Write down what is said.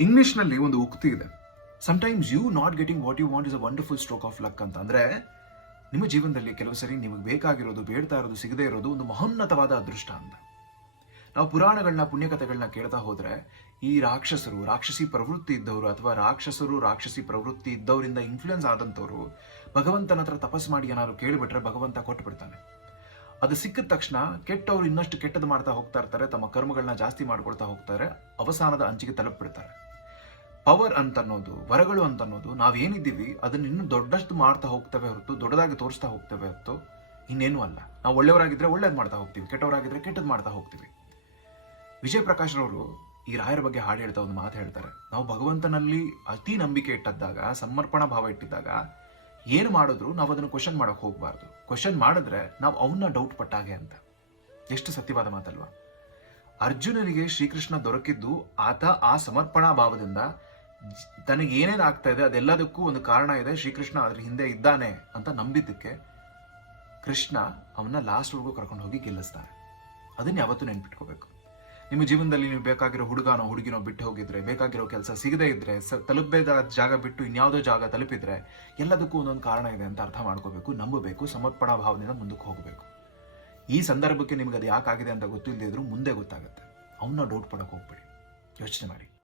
ಇಂಗ್ಲಿಷ್ನಲ್ಲಿ ಒಂದು ಉಕ್ತಿ ಇದೆ. Sometimes you not getting what you want is a wonderful stroke of luck ಅಂತ ಅಂದ್ರೆ, ನಿಮ್ಮ ಜೀವನದಲ್ಲಿ ಕೆಲವು ಸರಿ ನಿಮಗೆ ಬೇಕಾಗಿರೋದು, ಬೇಡ್ತಾ ಇರೋದು, ಸಿಗದೇ ಇರೋದು ಒಂದು ಮಹೋನ್ನತವಾದ ಅದೃಷ್ಟ ಅಂತ. ನಾವು ಪುರಾಣಗಳನ್ನ ಪುಣ್ಯಕಥೆಗಳನ್ನ ಕೇಳ್ತಾ ಹೋದರೆ, ಈ ರಾಕ್ಷಸರು, ರಾಕ್ಷಸಿ ಪ್ರವೃತ್ತಿ ಇದ್ದವರು ಅಥವಾ ರಾಕ್ಷಸರು, ರಾಕ್ಷಸಿ ಪ್ರವೃತ್ತಿ ಇದ್ದವರಿಂದ ಇನ್ಫ್ಲುಯೆನ್ಸ್ ಆದಂಥವ್ರು, ಭಗವಂತನ ಹತ್ರ ತಪಸ್ ಮಾಡಿ ಏನಾದ್ರು ಕೇಳಿಬಿಟ್ರೆ ಭಗವಂತ ಕೊಟ್ಟು ಬಿಡ್ತಾನೆ ಅದು ಸಿಕ್ಕಿದ ತಕ್ಷಣ ಕೆಟ್ಟವರು ಇನ್ನಷ್ಟು ಕೆಟ್ಟದ್ದು ಮಾಡ್ತಾ ಹೋಗ್ತಾ ಇರ್ತಾರೆ, ತಮ್ಮ ಕರ್ಮಗಳನ್ನ ಜಾಸ್ತಿ ಮಾಡ್ಕೊಳ್ತಾ ಹೋಗ್ತಾರೆ, ಅವಸಾನದ ಅಂಚಿಗೆ ತಲುಪಿಬಿಡ್ತಾರೆ. ಪವರ್ ಅಂತ ಅನ್ನೋದು ವರಗಳು ಅಂತ ಅನ್ನೋದು ನಾವೇನಿದ್ದೀವಿ, ಅದನ್ನ ಇನ್ನೂ ದೊಡ್ಡಷ್ಟು ಮಾಡ್ತಾ ಹೋಗ್ತವೆ ಹೊರತು, ದೊಡ್ಡದಾಗಿ ತೋರಿಸ್ತಾ ಹೋಗ್ತೇವೆ ಹೊರತು ಇನ್ನೇನು ಅಲ್ಲ. ನಾವು ಒಳ್ಳೆಯವರಾಗಿದ್ರೆ ಒಳ್ಳೇದು ಮಾಡ್ತಾ ಹೋಗ್ತೀವಿ, ಕೆಟ್ಟವರಾಗಿದ್ರೆ ಕೆಟ್ಟದ್ದು ಮಾಡ್ತಾ ಹೋಗ್ತೀವಿ. ವಿಜಯ್ ಪ್ರಕಾಶ್ ರವರು ಈ ರಾಯರ ಬಗ್ಗೆ ಹಾಡು ಹೇಳ್ತಾ ಒಂದು ಮಾತು ಹೇಳ್ತಾರೆ. ನಾವು ಭಗವಂತನಲ್ಲಿ ಅತಿ ನಂಬಿಕೆ ಇಟ್ಟದ್ದಾಗ, ಸಮರ್ಪಣಾ ಭಾವ ಇಟ್ಟಿದ್ದಾಗ ಏನು ಮಾಡಿದ್ರು ನಾವು ಅದನ್ನು ಕ್ವಶನ್ ಮಾಡೋಕೆ ಹೋಗಬಾರ್ದು. ಕ್ವಶನ್ ಮಾಡಿದ್ರೆ ನಾವು ಅವನ್ನ ಡೌಟ್ ಪಟ್ಟಾಗೆ ಅಂತ. ಎಷ್ಟು ಸತ್ಯವಾದ ಮಾತಲ್ವಾ? ಅರ್ಜುನನಿಗೆ ಶ್ರೀಕೃಷ್ಣ ದೊರಕಿದ್ದು ಆತ ಆ ಸಮರ್ಪಣಾ ಭಾವದಿಂದ ತನಗೆ ಏನೇನು ಆಗ್ತಾ ಇದೆ, ಅದೆಲ್ಲದಕ್ಕೂ ಒಂದು ಕಾರಣ ಇದೆ, ಶ್ರೀಕೃಷ್ಣ ಅದ್ರ ಹಿಂದೆ ಇದ್ದಾನೆ ಅಂತ ನಂಬಿದ್ದಕ್ಕೆ ಕೃಷ್ಣ ಅವನ್ನ ಲಾಸ್ಟ್ವರೆಗೂ ಕರ್ಕೊಂಡು ಹೋಗಿ ಗೆಲ್ಲಿಸ್ತಾರೆ. ಅದನ್ನ ಯಾವತ್ತೂ ನೆನ್ಪಿಟ್ಕೋಬೇಕು. ನಿಮ್ಮ ಜೀವನದಲ್ಲಿ ನೀವು ಬೇಕಾಗಿರೋ ಹುಡುಗನೋ ಹುಡುಗಿನೋ ಬಿಟ್ಟು ಹೋಗಿದ್ರೆ, ಬೇಕಾಗಿರೋ ಕೆಲಸ ಸಿಗದೇ ಇದ್ರೆ, ಸ ತಲುಪಬೇಕಾದ ಜಾಗ ಬಿಟ್ಟು ಇನ್ಯಾವುದೋ ಜಾಗ ತಲುಪಿದ್ರೆ ಎಲ್ಲದಕ್ಕೂ ಒಂದೊಂದು ಕಾರಣ ಇದೆ ಅಂತ ಅರ್ಥ ಮಾಡ್ಕೋಬೇಕು, ನಂಬಬೇಕು, ಸಮರ್ಪಣಾ ಭಾವನೆಯಿಂದ ಮುಂದಕ್ಕೆ ಹೋಗಬೇಕು. ಈ ಸಂದರ್ಭಕ್ಕೆ ನಿಮ್ಗೆ ಅದು ಯಾಕಾಗಿದೆ ಅಂತ ಗೊತ್ತಿಲ್ಲದೆ ಇದ್ರೂ ಮುಂದೆ ಗೊತ್ತಾಗುತ್ತೆ. ಅವನ್ನ ಡೌಟ್ ಪಡಕ್ಕೆ ಹೋಗ್ಬೇಡಿ. ಯೋಚನೆ ಮಾಡಿ.